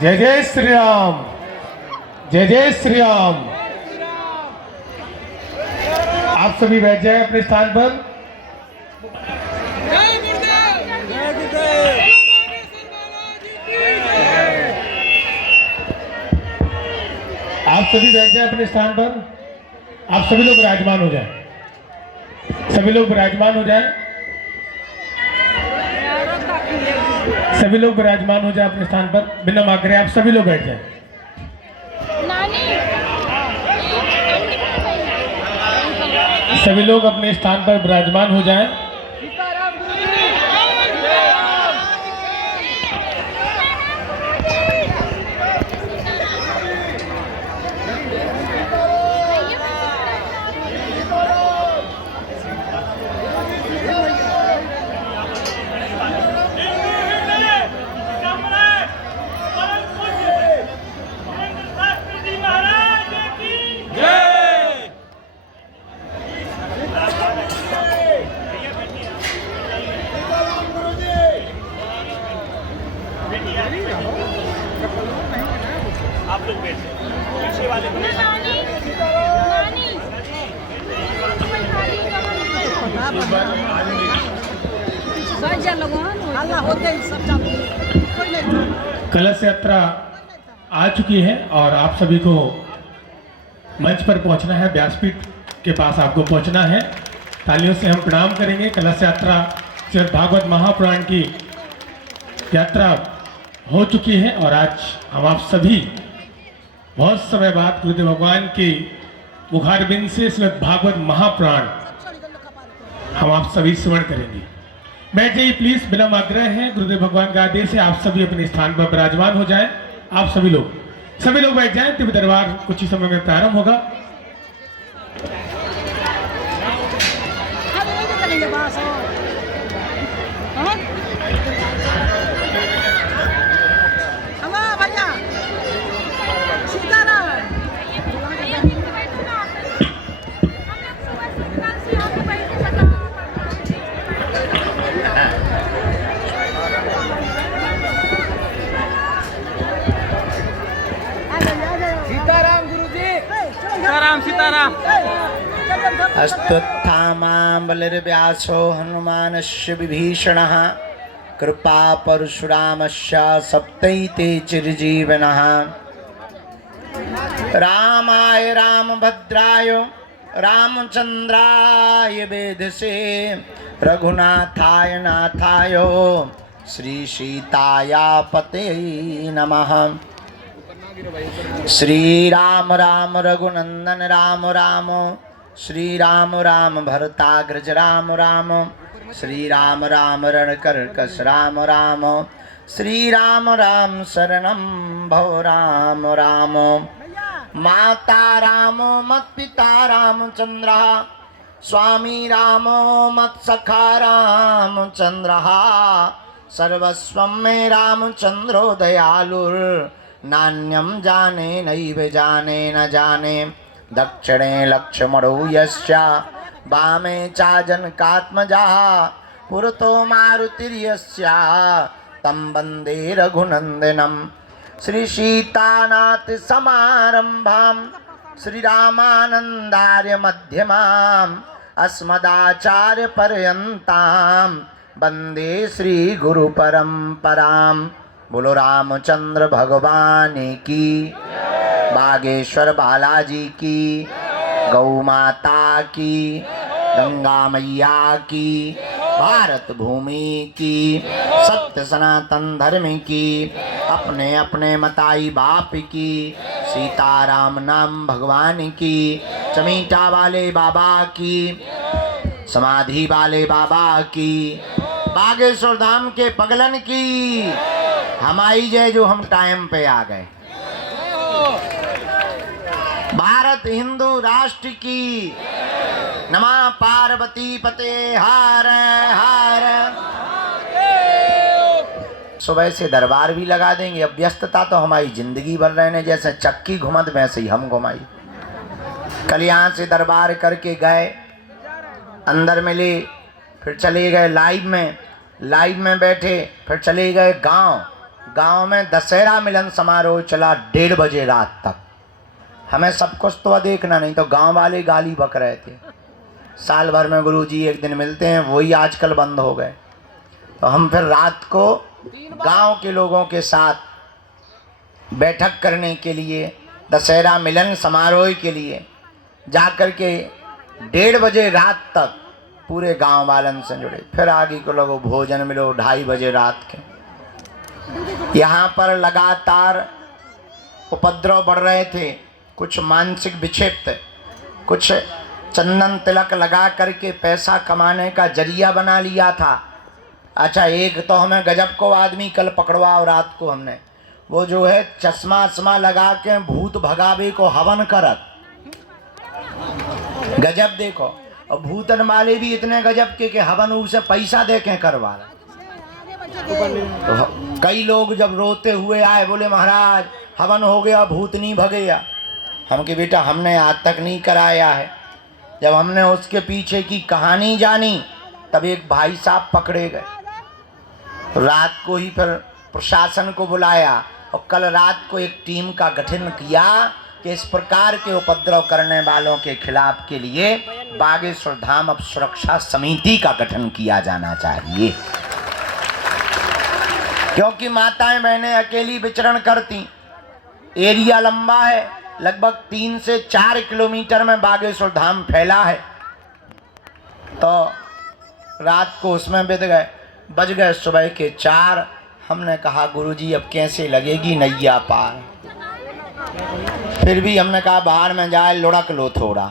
जय जय श्री राम, जय जय श्री राम। आप सभी बैठ जाएं अपने स्थान पर। आप सभी बैठ जाएं अपने स्थान पर। आप सभी लोग विराजमान हो जाएं, सभी लोग विराजमान हो जाएं, सभी लोग विराजमान हो जाएं अपने स्थान पर। बिना मांगे आप सभी लोग बैठ जाएं। सभी लोग अपने स्थान पर विराजमान हो जाएं। आप लोग बैठे पीछे वाले कलश यात्रा आ चुकी है और आप सभी को मंच पर पहुंचना है, व्यासपीठ के पास आपको पहुंचना है। तालियों से हम प्रणाम करेंगे। कलश यात्रा श्रीमद् भागवत महापुराण की यात्रा हो चुकी है और आज हम आप सभी बहुत समय बाद गुरुदेव भगवान की मुखारबिंद से श्रीमद् भागवत महापुराण हम आप सभी श्रवण करेंगे। बैठ जाइए प्लीज, बिना आग्रह है। गुरुदेव भगवान का आदेश है, आप सभी अपने स्थान पर विराजमान हो जाएं। आप सभी लोग बैठ जाएं। दिव्य दरबार कुछ ही समय में प्रारंभ होगा। सीताराम अस्तुत्थामां बलिर्व्यासो हनुमानस्य विभीषणः कृपा परशुरामस्य सप्तैते चिरजीवनः। रामाय रामभद्राय रामचन्द्राय वेधसे रघुनाथाय नाथाय श्रीसीताया पतये नमः। श्री राम राम रघुनंदन राम राम, श्री राम राम भरताग्रज राम राम, श्री राम राम रणकर्कश राम राम, श्री राम राम शरणं भव राम राम। माता राम मत् पिता रामचंद्र, स्वामी राम मत् सखा रामचंद्र, सर्वस्वं मे रामचंद्रो दयालुर् नान्यं जाने नैव जाने न जाने। दक्षिणे लक्ष्मणो यस्य वामे चाजनकात्मजा, पुरतो मारुतिर्यस्य तं वन्दे रघुनन्दनं। श्रीसीतानाथ समारम्भां श्रीरामानन्दार्य मध्यमाम् अस्मदाचार्यपर्यन्तां वन्दे श्रीगुरुपरम्पराम्। बोलो रामचंद्र भगवान की, बागेश्वर बालाजी की, गौ माता की, गंगा मैया की, भारत भूमि की, सत्य सनातन धर्म की, अपने अपने मताई बाप की, सीताराम नाम भगवान की, चमीटा वाले बाबा की, समाधि वाले बाबा की, बागेश्वर धाम के पगलन की, हमारी जय जो हम टाइम पे आ गए। भारत हिंदू राष्ट्र की, नमः पार्वती पते हर हर। सुबह से दरबार भी लगा देंगे। अब व्यस्तता तो हमारी जिंदगी भर रहने, जैसे चक्की घुमत वैसे ही हम घुमाई। कल यहाँ से दरबार करके गए, अंदर मिले, फिर चले गए लाइव में बैठे, फिर चले गए गांव, गांव में दशहरा मिलन समारोह चला 1:30 बजे रात तक। हमें सब कुछ तो देखना नहीं, तो गांव वाले गाली बक रहे थे। साल भर में गुरुजी एक दिन मिलते हैं, वही आजकल बंद हो गए। तो हम फिर रात को गांव के लोगों के साथ बैठक करने के लिए, दशहरा मिलन समारोह के लिए जाकर के 1:30 बजे रात तक पूरे गांव वालन से जुड़े। फिर आगे को लोगों भोजन मिलो 2:30 बजे रात के। यहाँ पर लगातार उपद्रव बढ़ रहे थे। कुछ मानसिक विक्षिप्त, कुछ चंदन तिलक लगा करके पैसा कमाने का जरिया बना लिया था। अच्छा, एक तो हमें गजब को आदमी कल पकड़वा, और रात को हमने वो जो है चश्मा वश्मा लगा के भूत भगावे को हवन करत। गजब देखो, और भूतन वाले भी इतने गजब के कि हवन उसे पैसा दे के करवा। तो कई लोग जब रोते हुए आए, बोले महाराज हवन हो गया, भूत नहीं भगेया। हम कि बेटा हमने आज तक नहीं कराया है। जब हमने उसके पीछे की कहानी जानी तब एक भाई साहब पकड़े गए। तो रात को ही फिर प्रशासन को बुलाया और कल रात को एक टीम का गठन किया कि इस प्रकार के उपद्रव करने वालों के खिलाफ के लिए बागेश्वर धाम अब सुरक्षा समिति का गठन किया जाना चाहिए। क्योंकि माताएं बहनें अकेली विचरण करती, एरिया लंबा है, लगभग 3 से 4 किलोमीटर में बागेश्वर धाम फैला है। तो रात को उसमें बज गए सुबह के 4। हमने कहा गुरुजी अब कैसे लगेगी नैया पार। फिर भी हमने कहा बाहर में जाए लुढ़क लो थोड़ा।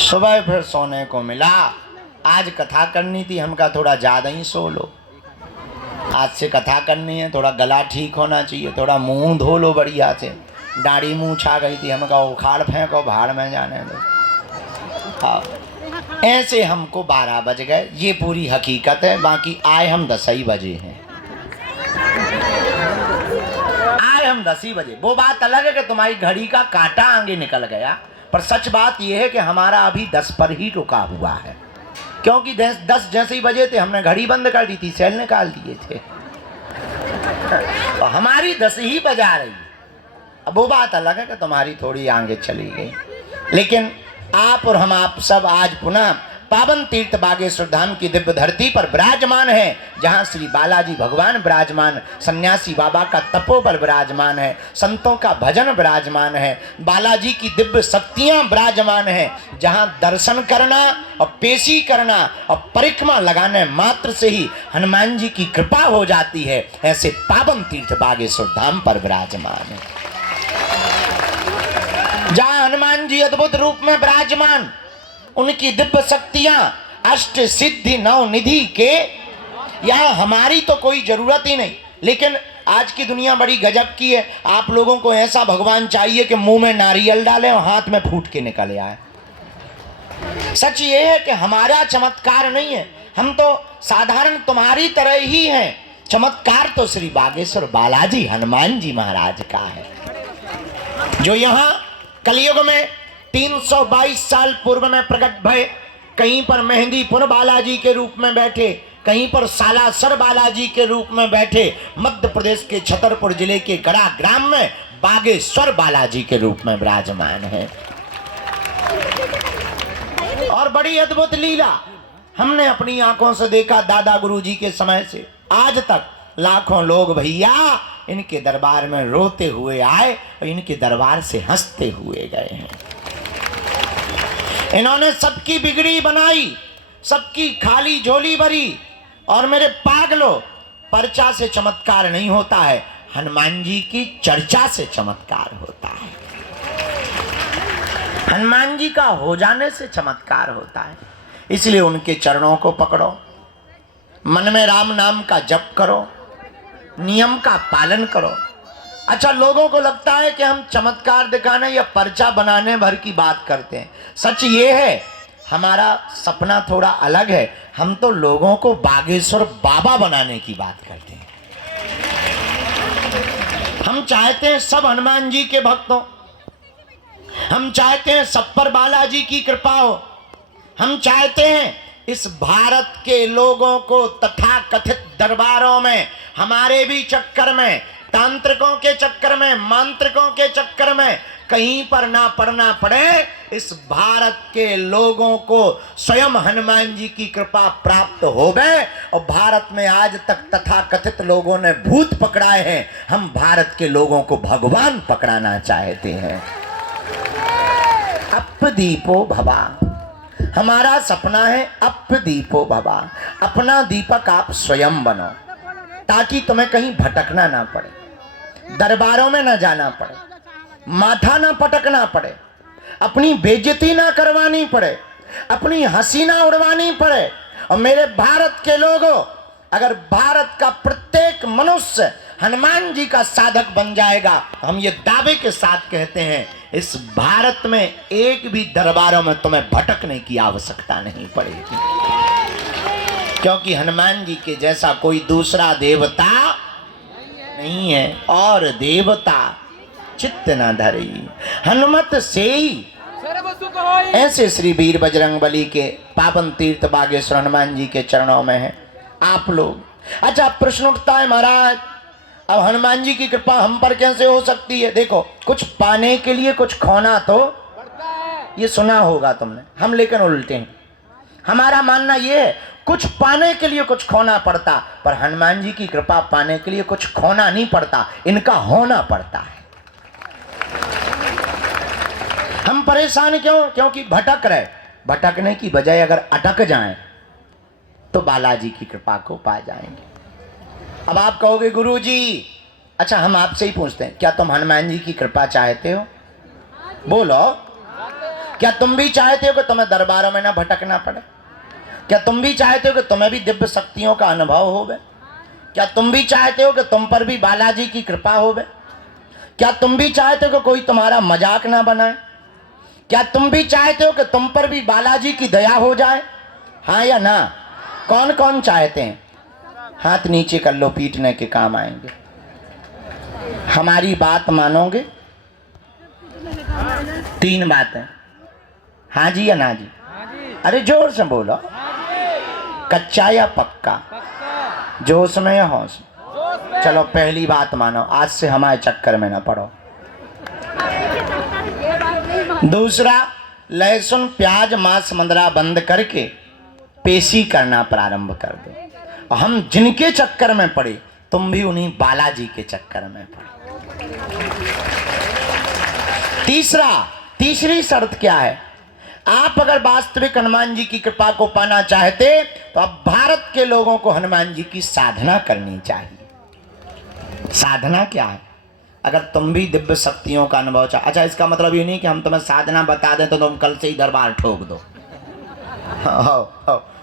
सुबह फिर सोने को मिला। आज कथा करनी थी, हम कहा थोड़ा ज़्यादा ही सो लो, आज से कथा करनी है, थोड़ा गला ठीक होना चाहिए, थोड़ा मुंह धो लो बढ़िया से। दाढ़ी मुंह छा गई थी, हम कहा उखाड़ फेंको, भाड़ में जाने दो। हाँ, ऐसे हमको 12 बज गए। ये पूरी हकीकत है। बाकी आए हम 10 ही बजे हैं। आए हम 10 ही बजे। वो बात अलग है कि तुम्हारी घड़ी का कांटा आगे निकल गया, पर सच बात यह है कि हमारा अभी 10 पर ही रुका हुआ है। क्योंकि 10 जैसे ही बजे थे हमने घड़ी बंद कर दी थी, सेल निकाल दिए थे। तो हमारी 10 ही बजा रही है। अब वो बात अलग है कि तुम्हारी थोड़ी आगे चली गई। लेकिन आप और हम आप सब आज पुनः पावन तीर्थ बागेश्वर धाम की दिव्य धरती पर विराजमान है, जहाँ श्री बालाजी भगवान विराजमान, सन्यासी बाबा का तपोबल विराजमान है, संतों का भजन विराजमान है, बालाजी की दिव्य शक्तियाँ विराजमान है, जहाँ दर्शन करना और पेशी करना और परिक्रमा लगाने मात्र से ही हनुमान जी की कृपा हो जाती है। ऐसे पावन तीर्थ बागेश्वर धाम पर विराजमान है, जहाँ हनुमान जी अद्भुत रूप में विराजमान, उनकी दिव्य शक्तियां अष्ट सिद्धि 9 निधि के, यहाँ हमारी तो कोई जरूरत ही नहीं। लेकिन आज की दुनिया बड़ी गजब की है। आप लोगों को ऐसा भगवान चाहिए कि मुंह में नारियल डालें और हाथ में फूट के निकल आए। सच ये है कि हमारा चमत्कार नहीं है, हम तो साधारण तुम्हारी तरह ही हैं। चमत्कार तो श्री बागेश्वर बालाजी हनुमान जी महाराज का है, जो यहाँ कलयुग में 322 साल पूर्व में प्रकट भय। कहीं पर मेहंदीपुर बालाजी के रूप में बैठे, कहीं पर सालासर बालाजी के रूप में बैठे, मध्य प्रदेश के छतरपुर जिले के गड़ा ग्राम में बागेश्वर बालाजी के रूप में विराजमान है। और बड़ी अद्भुत लीला हमने अपनी आंखों से देखा। दादा गुरुजी के समय से आज तक लाखों लोग भैया इनके दरबार में रोते हुए आए और इनके दरबार से हंसते हुए गए हैं। इन्होंने सबकी बिगड़ी बनाई, सबकी खाली झोली भरी। और मेरे पागलों, पर्चा से चमत्कार नहीं होता है, हनुमान जी की चर्चा से चमत्कार होता है। हनुमान जी का हो जाने से चमत्कार होता है। इसलिए उनके चरणों को पकड़ो, मन में राम नाम का जप करो, नियम का पालन करो। अच्छा, लोगों को लगता है कि हम चमत्कार दिखाने या पर्चा बनाने भर की बात करते हैं। सच ये है, हमारा सपना थोड़ा अलग है। हम तो लोगों को बागेश्वर बाबा बनाने की बात करते हैं। हम चाहते हैं सब हनुमान जी के भक्त हो, हम चाहते हैं सब पर बालाजी की कृपा हो, हम चाहते हैं इस भारत के लोगों को तथाकथित दरबारों में, हमारे भी चक्कर में, तांत्रिकों के चक्कर में, मांत्रिकों के चक्कर में कहीं पर ना पड़ना पड़े। इस भारत के लोगों को स्वयं हनुमान जी की कृपा प्राप्त हो गए। और भारत में आज तक तथाकथित लोगों ने भूत पकड़ाए हैं, हम भारत के लोगों को भगवान पकड़ाना चाहते हैं। अपदीपो भवा, हमारा सपना है अपदीपो भवा, अपना दीपक आप स्वयं बनो, ताकि तुम्हें कहीं भटकना ना पड़े, दरबारों में ना जाना पड़े, माथा ना पटकना पड़े, अपनी बेइज्जती ना करवानी पड़े, अपनी हंसी ना उड़वानी पड़े। और मेरे भारत के लोगों, अगर भारत का प्रत्येक मनुष्य हनुमान जी का साधक बन जाएगा, हम ये दावे के साथ कहते हैं, इस भारत में एक भी दरबारों में तुम्हें भटकने की आवश्यकता नहीं पड़ेगी, क्योंकि हनुमान जी के जैसा कोई दूसरा देवता नहीं है। और देवता चित्त न धरी हनुमत सेई, ऐसे श्री वीर बजरंगबली के पावन तीर्थ बागेश्वर हनुमान जी के चरणों में है आप लोग। अच्छा, प्रश्न उठता है महाराज, अब हनुमान जी की कृपा हम पर कैसे हो सकती है? देखो, कुछ पाने के लिए कुछ खोना तो ये सुना होगा तुमने, हम लेकिन उल्टे हैं। हमारा मानना ये है कुछ पाने के लिए कुछ खोना पड़ता, पर हनुमान जी की कृपा पाने के लिए कुछ खोना नहीं पड़ता, इनका होना पड़ता है। हम परेशान क्यों? क्योंकि भटक रहे। भटकने की बजाय अगर अटक जाएं तो बालाजी की कृपा को पा जाएंगे। अब आप कहोगे गुरुजी, अच्छा हम आपसे ही पूछते हैं, क्या तुम हनुमान जी की कृपा चाहते हो? बोलो, क्या तुम भी चाहते हो कि तुम्हें दरबारों में ना भटकना पड़े? क्या तुम भी चाहते हो कि तुम्हें भी दिव्य शक्तियों का अनुभव होवे? क्या तुम भी चाहते हो कि तुम पर भी बालाजी की कृपा होवे? क्या तुम भी चाहते हो कि कोई तुम्हारा मजाक ना बनाए? क्या तुम भी चाहते हो कि तुम पर भी बालाजी की दया हो जाए? हाँ या ना? कौन कौन चाहते हैं? हाथ नीचे कर लो, पीटने के काम आएंगे। हमारी बात मानोगे? 3 बातें, हाँ जी या ना जी? अरे जोर से बोलो, कच्चा या पक्का, जोश में या होश में? चलो पहली बात मानो, आज से हमारे चक्कर में ना पड़ो। दूसरा, लहसुन प्याज मांस मंदरा बंद करके पेशी करना प्रारंभ कर दो। हम जिनके चक्कर में पड़े, तुम भी उन्हीं बालाजी के चक्कर में पड़े। तीसरी शर्त क्या है? आप अगर वास्तविक हनुमान जी की कृपा को पाना चाहते तो अब भारत के लोगों को हनुमान जी की साधना करनी चाहिए। साधना क्या है? अगर तुम भी दिव्य शक्तियों का अनुभव चाह, अच्छा इसका मतलब ये नहीं कि हम तुम्हें साधना बता दें तो तुम कल से ही दरबार ठोक दो।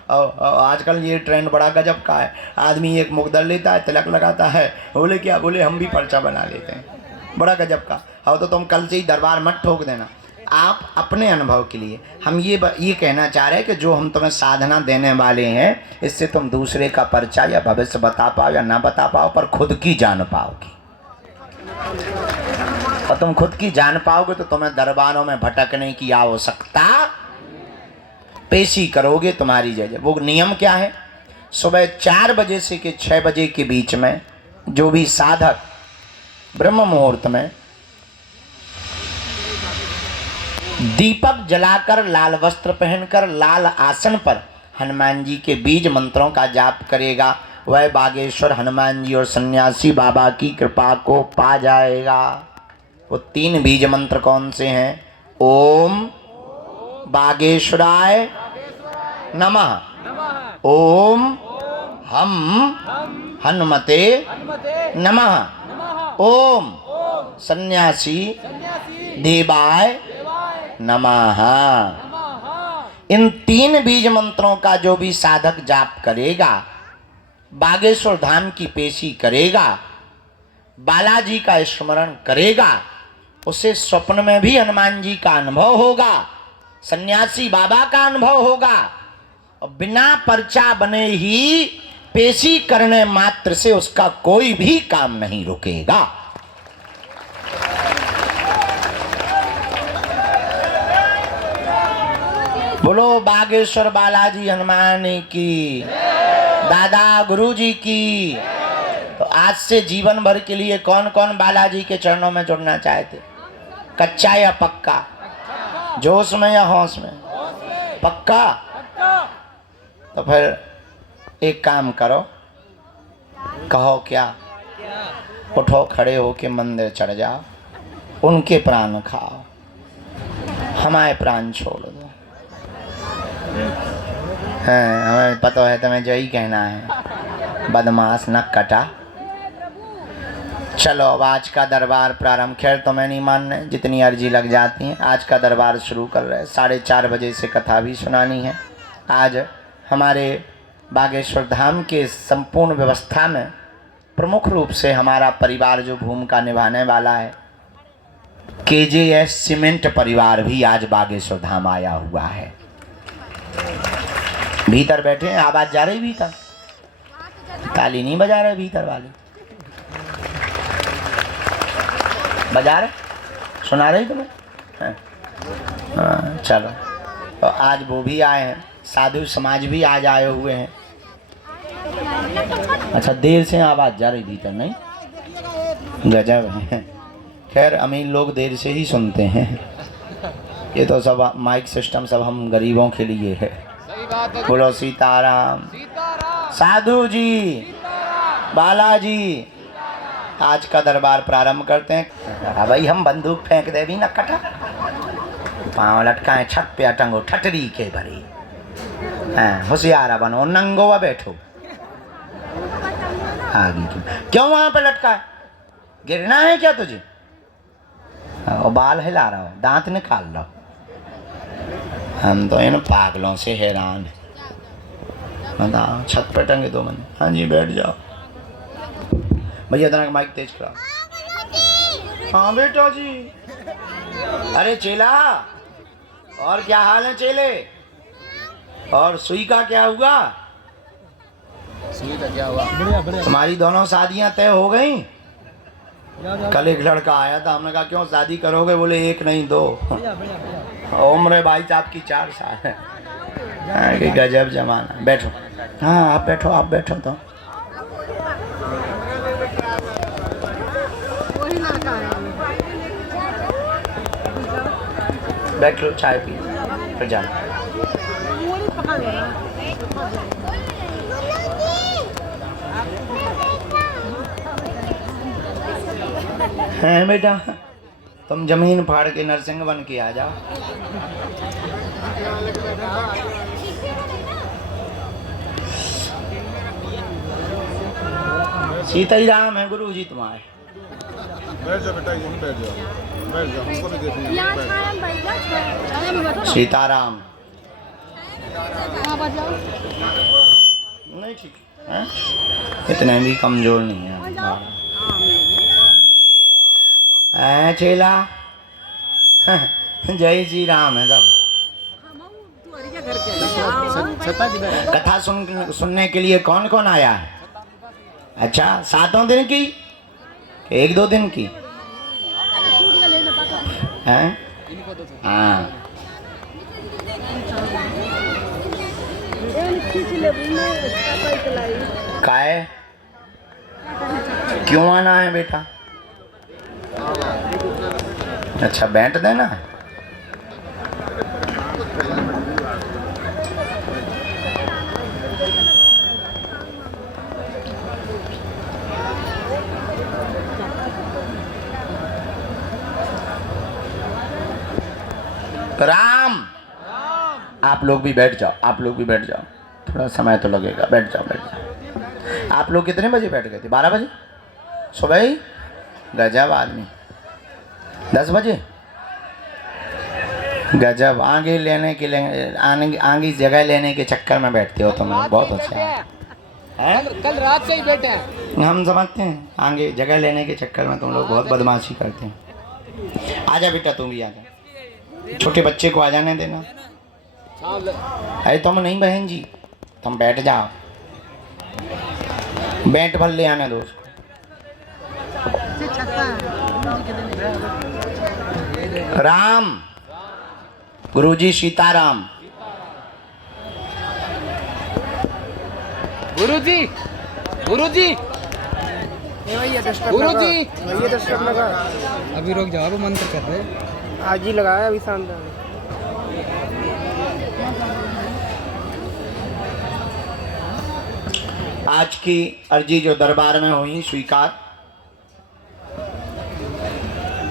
आजकल ये ट्रेंड बड़ा गजब का है, आदमी एक मुकदर लेता है, तिलक लगाता है, बोले क्या, बोले हम भी पर्चा बना लेते हैं, बड़ा गजब का। हाँ तो तुम कल से ही दरबार मत ठोक देना। आप अपने अनुभव के लिए हम ये कहना चाह रहे हैं कि जो हम तुम्हें साधना देने वाले हैं, इससे तुम दूसरे का पर्चा या भविष्य बता पाओ या ना बता पाओ, पर खुद की जान पाओगे। और तुम खुद की जान पाओगे तो तुम्हें दरबारों में भटकने की आवश्यकता, पेशी करोगे तुम्हारी जय। वो नियम क्या है? सुबह 4 बजे से के 6 बजे के बीच में जो भी साधक ब्रह्म मुहूर्त में दीपक जलाकर, लाल वस्त्र पहनकर, लाल आसन पर हनुमान जी के बीज मंत्रों का जाप करेगा, वह बागेश्वर हनुमान जी और सन्यासी बाबा की कृपा को पा जाएगा। वो 3 बीज मंत्र कौन से हैं? ओम बागेश्वराय नमः, ओम हम हनुमते नमः, ओम सन्यासी देवाय नमः। इन 3 बीज मंत्रों का जो भी साधक जाप करेगा, बागेश्वर धाम की पेशी करेगा, बालाजी का स्मरण करेगा, उसे स्वप्न में भी हनुमान जी का अनुभव होगा, सन्यासी बाबा का अनुभव होगा, और बिना पर्चा बने ही पेशी करने मात्र से उसका कोई भी काम नहीं रुकेगा। बोलो बागेश्वर बालाजी हनुमान की, दादा गुरुजी की। तो आज से जीवन भर के लिए कौन कौन बालाजी के चरणों में जुड़ना चाहते? कच्चा या पक्का? जोश में या होश में? पक्का? तो फिर एक काम करो, कहो क्या? उठो, खड़े होके मंदिर चढ़ जाओ, उनके प्राण खाओ, हमारे प्राण छोड़ दो। हाँ, हमें पता है तुम्हें जो ही कहना है, बदमाश न कटा। चलो अब आज का दरबार प्रारंभ। खैर तुम्हें नहीं मानने, जितनी अर्जी लग जाती हैं। आज का दरबार शुरू कर रहे हैं। 4:30 बजे से कथा भी सुनानी है। आज हमारे बागेश्वर धाम के संपूर्ण व्यवस्था में प्रमुख रूप से हमारा परिवार जो भूमिका निभाने वाला है, KJS सीमेंट परिवार भी आज बागेश्वर धाम आया हुआ है। भीतर बैठे हैं, आवाज जा रही भीतर? ताली नहीं बजा रहे भीतर वाले? बजा रहे? सुना रही तुम्हें? हाँ, चलो। तो आज वो भी आए हैं, साधु समाज भी आज आए हुए हैं। अच्छा, देर से आवाज जा रही भीतर? नहीं, गजब है। खैर अमीर लोग देर से ही सुनते हैं, ये तो सब माइक सिस्टम सब हम गरीबों के लिए है। बोलो सीताराम। साधु जी, बालाजी, आज का दरबार प्रारंभ करते हैं। भाई हम बंदूक फेंक दे भी न कटा, पाँव लटकाएं छत पे अटंगो ठटरी के भरी। हाँ, होशियारा बनो, नंगो व बैठो। आगे क्यों वहां पे लटका है? गिरना है क्या तुझे? और बाल हिला रहा हो, दांत निकाल लो। हम तो इन पागलों से हैरान हैं। बताओ, छत पे टंगे दो मन। हाँ जी, बैठ जाओ भैया, इतना माइक तेज करा। हाँ बेटा जी। अरे चेला, और क्या हाल है चेले? और सुई का क्या हुआ? सुई का क्या हुआ? तुम्हारी दोनों शादियां तय हो गई? कल एक लड़का आया था, हमने कहा क्यों शादी करोगे? बोले एक नहीं दो। उम्र भाई साहब की 4 साल है। गजब जमाना। बैठो। हाँ आप बैठो, आप बैठो। तो बैठो, चाय पी फिर जाना। हैं बेटा, तुम जमीन फाड़ के नरसिंह बन के आ जाओ। सीता ही राम है गुरु जी तुम्हारे। बैठ जाओ बेटा, यहीं बैठ जाओ, बैठ जाओ, हमको भी देखना है। सीताराम। नहीं ठीक है, इतने भी कमजोर नहीं है। चेला जय श्री राम है सब। कथा सुनने के लिए कौन कौन आया है? अच्छा, 7 दिन की, 1-2 दिन की है? हाँ, काहे क्यों आना है बेटा? अच्छा, बैठ देना है। राम, आप लोग भी बैठ जाओ, आप लोग भी बैठ जाओ, थोड़ा समय तो लगेगा। बैठ जाओ, बैठ जाओ। आप लोग कितने बजे बैठ गए थे? 12 बजे सुबह ही? गजब आदमी। 10 बजे? गजब। आगे लेने के लिए, आगे जगह लेने के चक्कर में बैठते हो तुम लोग। बहुत अच्छा है। कल रात से ही बैठे हैं। हम समझते हैं, आगे जगह लेने के चक्कर में तुम लोग बहुत बदमाशी करते हैं। आजा बेटा, तुम भी आजा। छोटे बच्चे को आ जाने देना। अरे तुम नहीं बहन जी, तुम बैठ जाओ। बैठ भर ले आने दो। राम, गुरुजी सीताराम। गुरुजी गुरुजी गुरुजी भैया दर्शक लगा अभी रुक जाओ, अभी मंत्र कर रहे हैं। आज ही लगाया अभी शानदार। आज की अर्जी जो दरबार में हुई स्वीकार,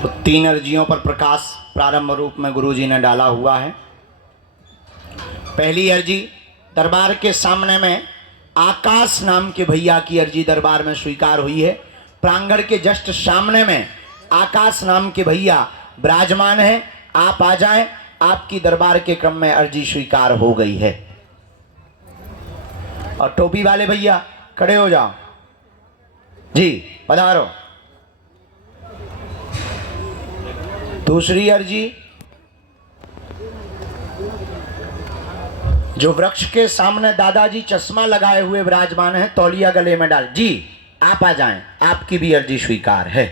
तो 3 अर्जियों पर प्रकाश प्रारंभ रूप में गुरुजी ने डाला हुआ है। पहली अर्जी दरबार के सामने में आकाश नाम के भैया की अर्जी दरबार में स्वीकार हुई है। प्रांगण के जस्ट सामने में आकाश नाम के भैया विराजमान है। आप आ जाएं, आपकी दरबार के क्रम में अर्जी स्वीकार हो गई है। और टोपी वाले भैया खड़े हो जाओ जी, पधारो। दूसरी अर्जी जो वृक्ष के सामने दादाजी चश्मा लगाए हुए विराजमान है, तौलिया गले में डाल जी, आप आ जाएं, आपकी भी अर्जी स्वीकार है।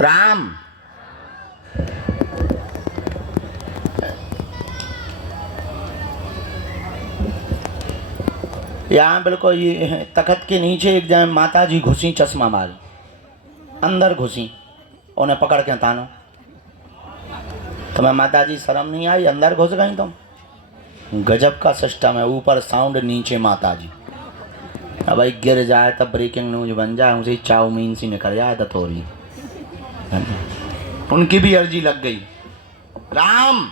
राम यहाँ बिल्कुल ये तखत के नीचे एक जगह माता जी घुसी, चश्मा मार अंदर घुसी, उन्हें पकड़ के तानो। तुम्हें माता जी शर्म नहीं आई, अंदर घुस गई तुम? गजब का सिस्टम है, ऊपर साउंड नीचे माता जी। अब भाई गिर जाए तब ब्रेकिंग न्यूज बन जाए, उसे चाउमीन सी निकल जाए तो थोड़ी। उनकी भी अर्जी लग गई। राम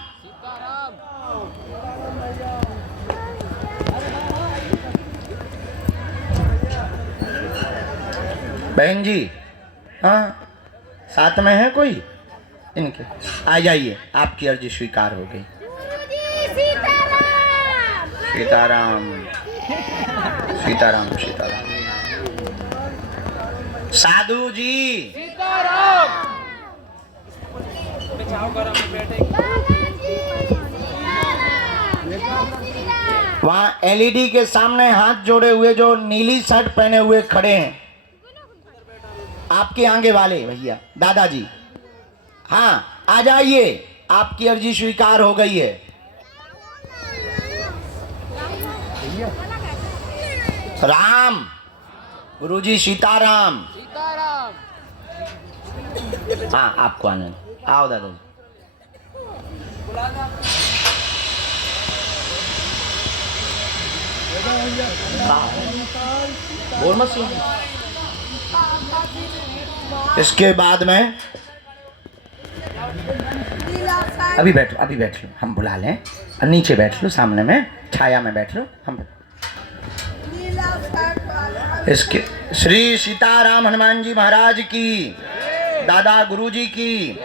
बहन जी, हाँ साथ में है कोई इनके? आ जाइए, आपकी अर्जी स्वीकार हो गई। सीताराम सीताराम सीताराम। साधु जी वहाँ एलईडी के सामने हाथ जोड़े हुए जो नीली शर्ट पहने हुए खड़े हैं, आपके आगे वाले भैया दादाजी, हाँ आ जाइए, आपकी अर्जी स्वीकार हो गई है। राम गुरुजी सीताराम। हाँ आपको आनंद, आओ दादाजी। बोल मत सुन। इसके बाद में अभी बैठ लो, हम बुला लें। नीचे बैठ लो, सामने में छाया में बैठ लो। हम इसके श्री सीताराम हनुमान जी महाराज की, दादा गुरुजी की,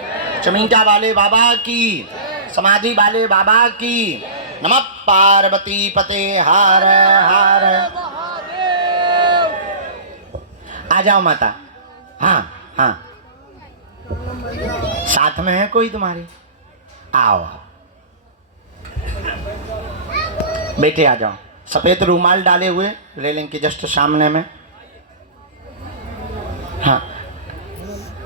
चमीटा वाले बाबा की, समाधि वाले बाबा की। नमः पार्वती पते हार हार। आ जाओ माता। हाँ हाँ, साथ में है कोई तुम्हारे? आओ बेटे आ जाओ। सफेद रूमाल डाले हुए रेलिंग के जस्ट सामने में। हाँ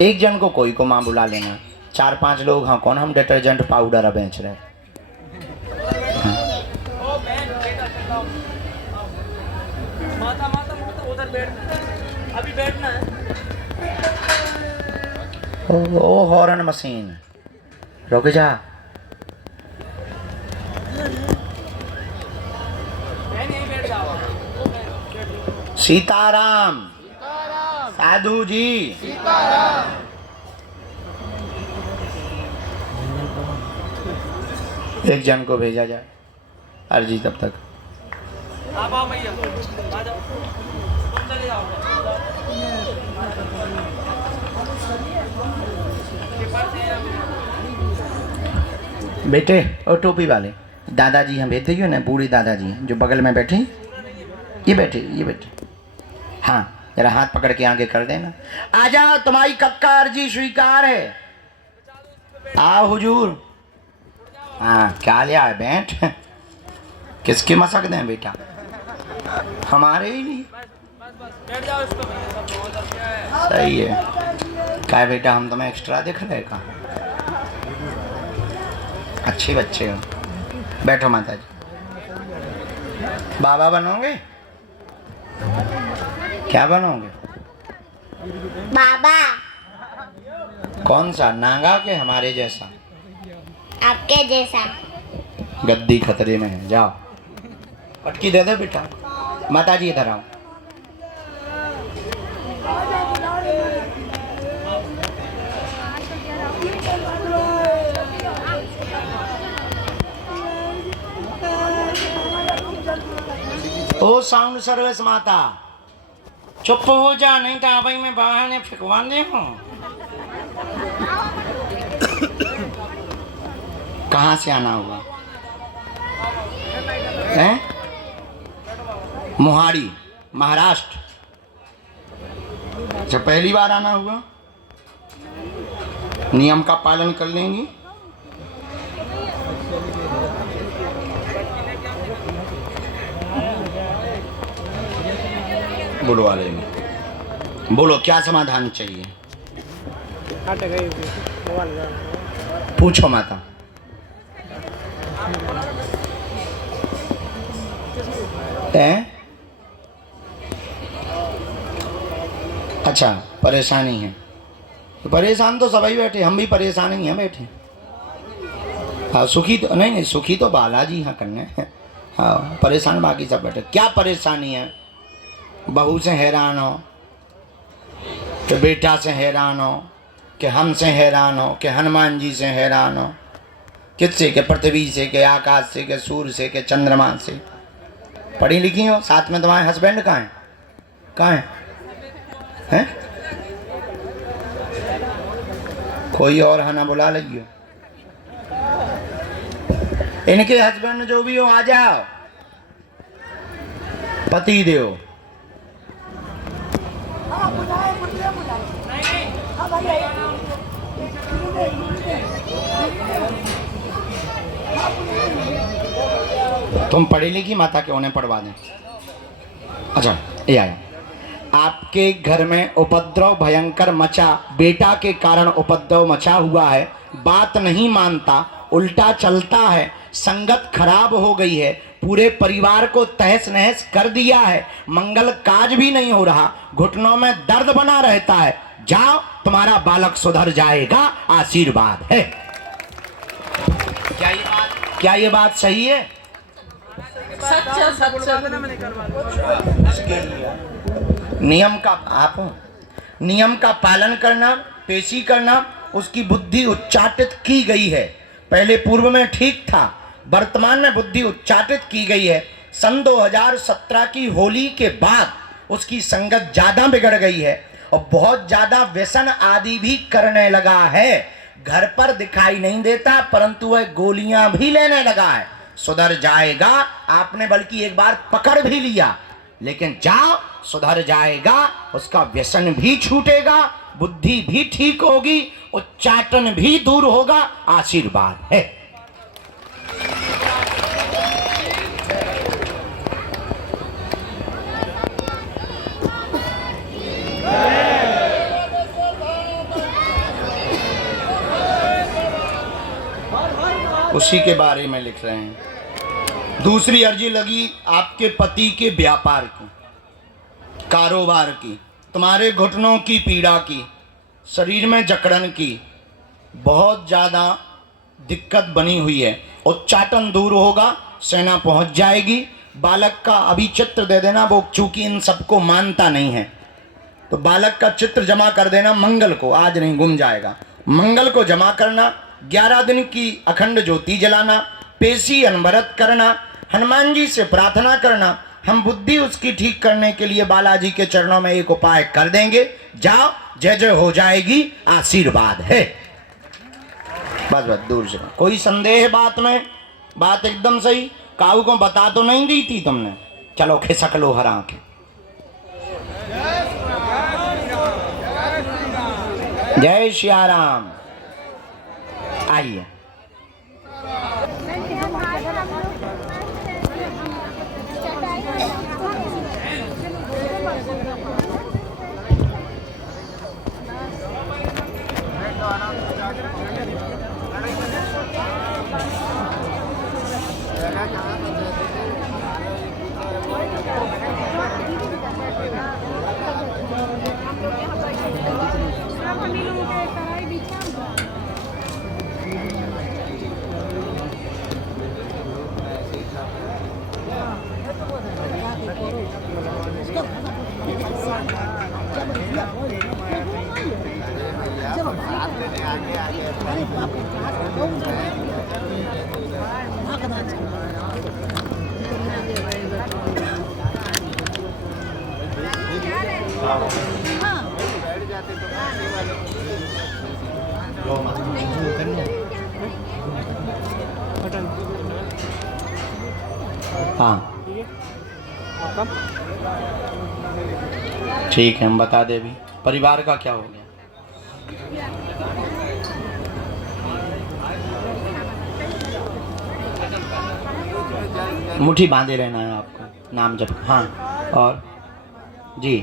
एक जन को कोई को माँ बुला लेना। 4-5 लोग, हाँ कौन? हम डिटर्जेंट पाउडर बेच रहे हैं। उधर बैठना है, अभी बैठना है। ओ हॉर्न मशीन, रुक जा। सीताराम साधु जी। एक जन को भेजा जाए अर्जी तब तक। आप आओ भैया, आ जाओ, तुम चले जाओ। बेटे और टोपी वाले दादाजी हम भेज देंगे ना, बूढ़ी दादाजी हैं जो बगल में बैठे। ये बैठे हाँ जरा हाथ पकड़ के आगे कर देना। आ जाओ, तुम्हारी कक्का अर्जी स्वीकार है। आओ हुजूर। हाँ क्या लिया है? बैठ। किसके मसक दें बेटा? हमारे ही नहीं। बैठ जाओ इस पर। सही है। क्या बेटा हम तुम्हें एक्स्ट्रा दिख रहे का? अच्छे बच्चे हो। बैठो माता जी। बाबा बनोगे? क्या बनोगे? बाबा। कौन सा, नागा के हमारे जैसा? आपके जैसा। गद्दी खतरे में है, जाओ पटकी दे दो बेटा। माता जी इधर आओ। ओ साउंड सर्विस माता, चुप हो जा, नहीं तो भाई मैं बाहर ने फिकवा दे हूँ। कहाँ से आना हुआ है? मोहाड़ी, महाराष्ट्र। अच्छा, पहली बार आना हुआ। नियम का पालन कर लेंगी? बोलो वाले में, बोलो क्या समाधान चाहिए? पूछो माता। अच्छा, परेशानी है तो परेशान तो सभी बैठे, हम भी परेशान ही हैं बैठे। हाँ, सुखी तो नहीं, सुखी तो बालाजी हाँ करने। हाँ, परेशान बाकी सब बैठे। क्या परेशानी है? बहू से हैरान हो, कि बेटा से हैरान हो, कि हमसे हैरान हो, कि हनुमान जी से हैरान हो, किससे? के पृथ्वी से, के आकाश से, के सूर्य से, के चंद्रमा से। पढ़ी लिखी हो? साथ में तुम्हारे हस्बैंड कहाँ हैं? कहाँ हैं? कोई और है ना, बुला लियो। इनके हस्बैंड जो भी हो आ जाओ। पति देव तुम पढ़ी लिखी माता के उन्हें पढ़वा दें। अच्छा, ये आया। आपके घर में उपद्रव भयंकर मचा, बेटा के कारण उपद्रव मचा हुआ है। बात नहीं मानता, उल्टा चलता है, संगत खराब हो गई है, पूरे परिवार को तहस नहस कर दिया है, मंगल काज भी नहीं हो रहा, घुटनों में दर्द बना रहता है। जाओ, तुम्हारा बालक सुधर जाएगा, आशीर्वाद है। क्या ये बात सही है? नियम का आप नियम का पालन करना, पेशी करना, उसकी बुद्धि उच्चाटित की गई है। पहले पूर्व में ठीक था, वर्तमान में बुद्धि उच्चाटित की गई है। सन 2017 की होली के बाद उसकी संगत ज्यादा बिगड़ गई है और बहुत ज्यादा व्यसन आदि भी करने लगा है। घर पर दिखाई नहीं देता, परंतु वह गोलियां भी लेने लगा है। सुधर जाएगा, आपने बल्कि एक बार पकड़ भी लिया, लेकिन जाओ, सुधर जाएगा, उसका व्यसन भी छूटेगा, बुद्धि भी ठीक होगी, उच्चाटन भी दूर होगा, आशीर्वाद है। उसी के बारे में लिख रहे हैं। दूसरी अर्जी लगी आपके पति के व्यापार की, कारोबार की, तुम्हारे घुटनों की पीड़ा की, शरीर में जकड़न की, बहुत ज़्यादा दिक्कत बनी हुई है। उच्चाटन दूर होगा, सेना पहुंच जाएगी। बालक का अभी चित्र दे देना, वो चूंकि इन सबको मानता नहीं है, तो बालक का चित्र जमा कर देना मंगल को, आज नहीं गुम जाएगा। मंगल को जमा करना, 11 दिन की अखंड ज्योति जलाना, पेशी अनवरत करना, हनुमान जी से प्रार्थना करना। हम बुद्धि उसकी ठीक करने के लिए बालाजी के चरणों में एक उपाय कर देंगे। जाओ, जय जय हो जाएगी, आशीर्वाद है। बस बस, दूर से। कोई संदेह बात में? बात एकदम सही। काऊ को बता तो नहीं दी थी तुमने? चलो खिसक लो हरा के। जय श्री राम। आइए। हाँ ठीक है, हम बता दे भी परिवार का क्या हो गया। मुट्ठी बांधे रहना है आपको, नाम जप। हाँ और जी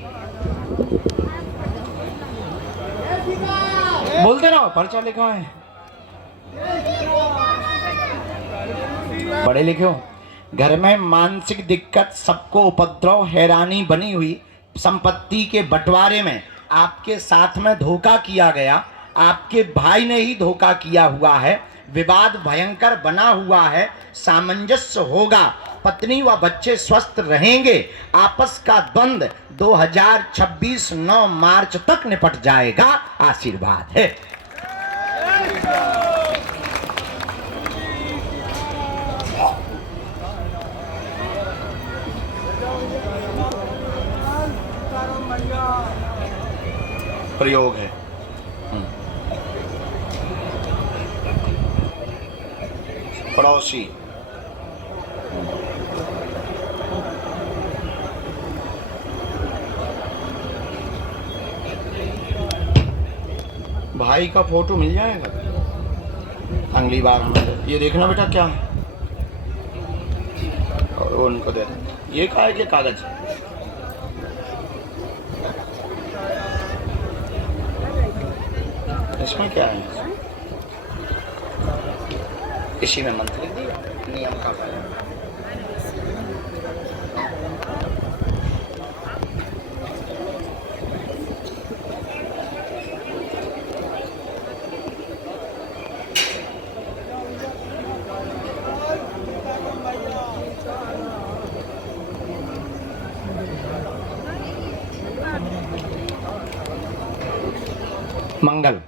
बोलते रहो, पर्चा लिखा है, पढ़े लिखे हो। घर में मानसिक दिक्कत, सबको उपद्रव, हैरानी बनी हुई, संपत्ति के बंटवारे में आपके साथ में धोखा किया गया, आपके भाई ने ही धोखा किया हुआ है, विवाद भयंकर बना हुआ है, सामंजस्य होगा, पत्नी व बच्चे स्वस्थ रहेंगे, आपस का द्वंद्व 2026 9 मार्च तक निपट जाएगा, आशीर्वाद है। प्रयोग है। पड़ोसी भाई का फोटो मिल जाएगा अगली बार हमें। ये देखना बेटा क्या है, और वो उनको दे दे। ये क्या है, ये कागज इसमें क्या है, इसी में मंत्र लिख दिया, नियम का पालन। मंगल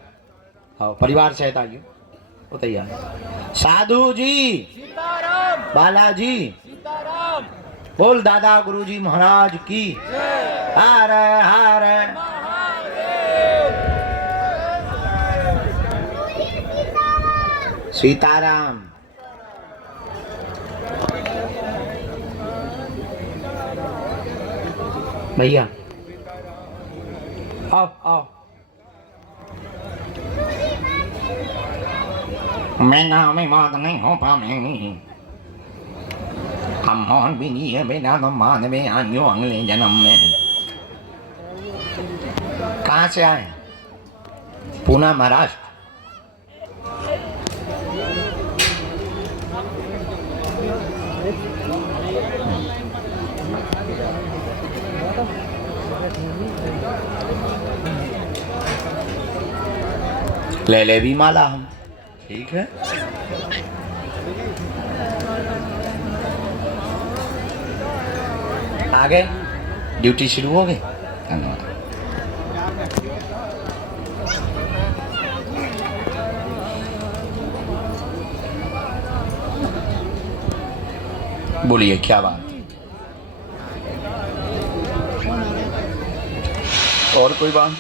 हाँ, परिवार सहित आइए, वो तैयार। साधु जी सीताराम, बालाजी सीताराम, बोल दादा गुरुजी महाराज की हर हर सीताराम। भैया आओ आओ। मैं नाम में बात नहीं हो पाएंगी, हम मोहन भी नहीं है बेटा, तो मान में आइयो अगले जन्म में। कहाँ से आए? पूना महाराष्ट्र। ले ले भी माला हम, ठीक है। आगे ड्यूटी शुरू हो गई। धन्यवाद। बोलिए क्या बात, और कोई बात?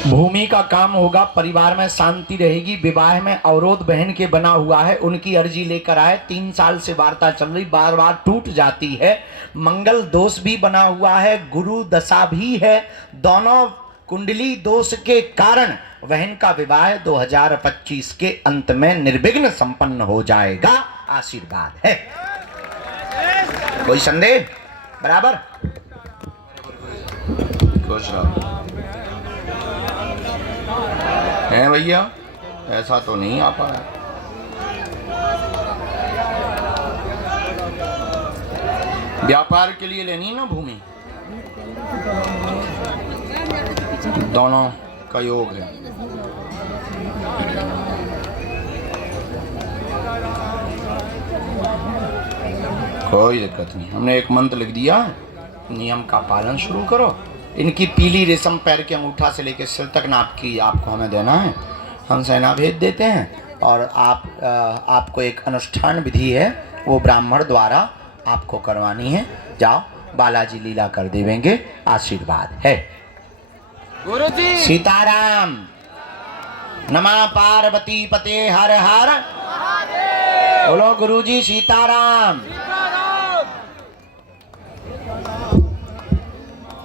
भूमि का काम होगा, परिवार में शांति रहेगी, विवाह में अवरोध बहन के बना हुआ है, उनकी अर्जी लेकर आए। 3 साल से वार्ता चल रही, बार बार टूट जाती है। मंगल दोष भी बना हुआ है, गुरु दशा भी है, दोनों कुंडली दोष के कारण बहन का विवाह 2025 के अंत में निर्विघ्न संपन्न हो जाएगा, आशीर्वाद है। कोई संदेह? बराबर। खुश रहो। है भैया, ऐसा तो नहीं आ पा रहा। व्यापार के लिए लेनी ना भूमि, दोनों का योग है। कोई दिक्कत नहीं, हमने एक मंत्र लिख दिया, नियम का पालन शुरू करो। इनकी पीली रेशम पैर के अंगूठा से लेकर सिर तक नाप की आपको हमें देना है, हम सेना भेज देते हैं। और आपको एक अनुष्ठान विधि है, वो ब्राह्मण द्वारा आपको करवानी है। जाओ, बालाजी लीला कर देंगे, आशीर्वाद है। गुरुजी सीताराम। नमः पार्वती पते हर हर, बोलो गुरुजी सीताराम।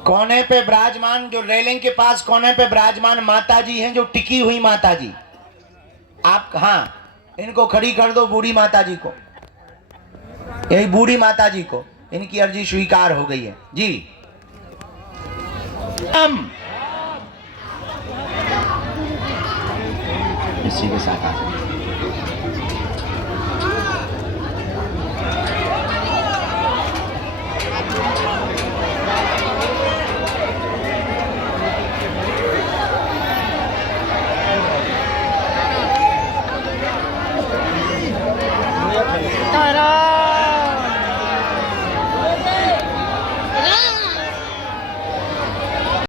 कोने पे विराजमान, जो रेलिंग के पास कोने पे विराजमान माता जी हैं, जो टिकी हुई माता जी, आप हाँ इनको खड़ी कर दो, बूढ़ी माता जी को, यही बूढ़ी माता जी को, इनकी अर्जी स्वीकार हो गई है जी। इसी के साथ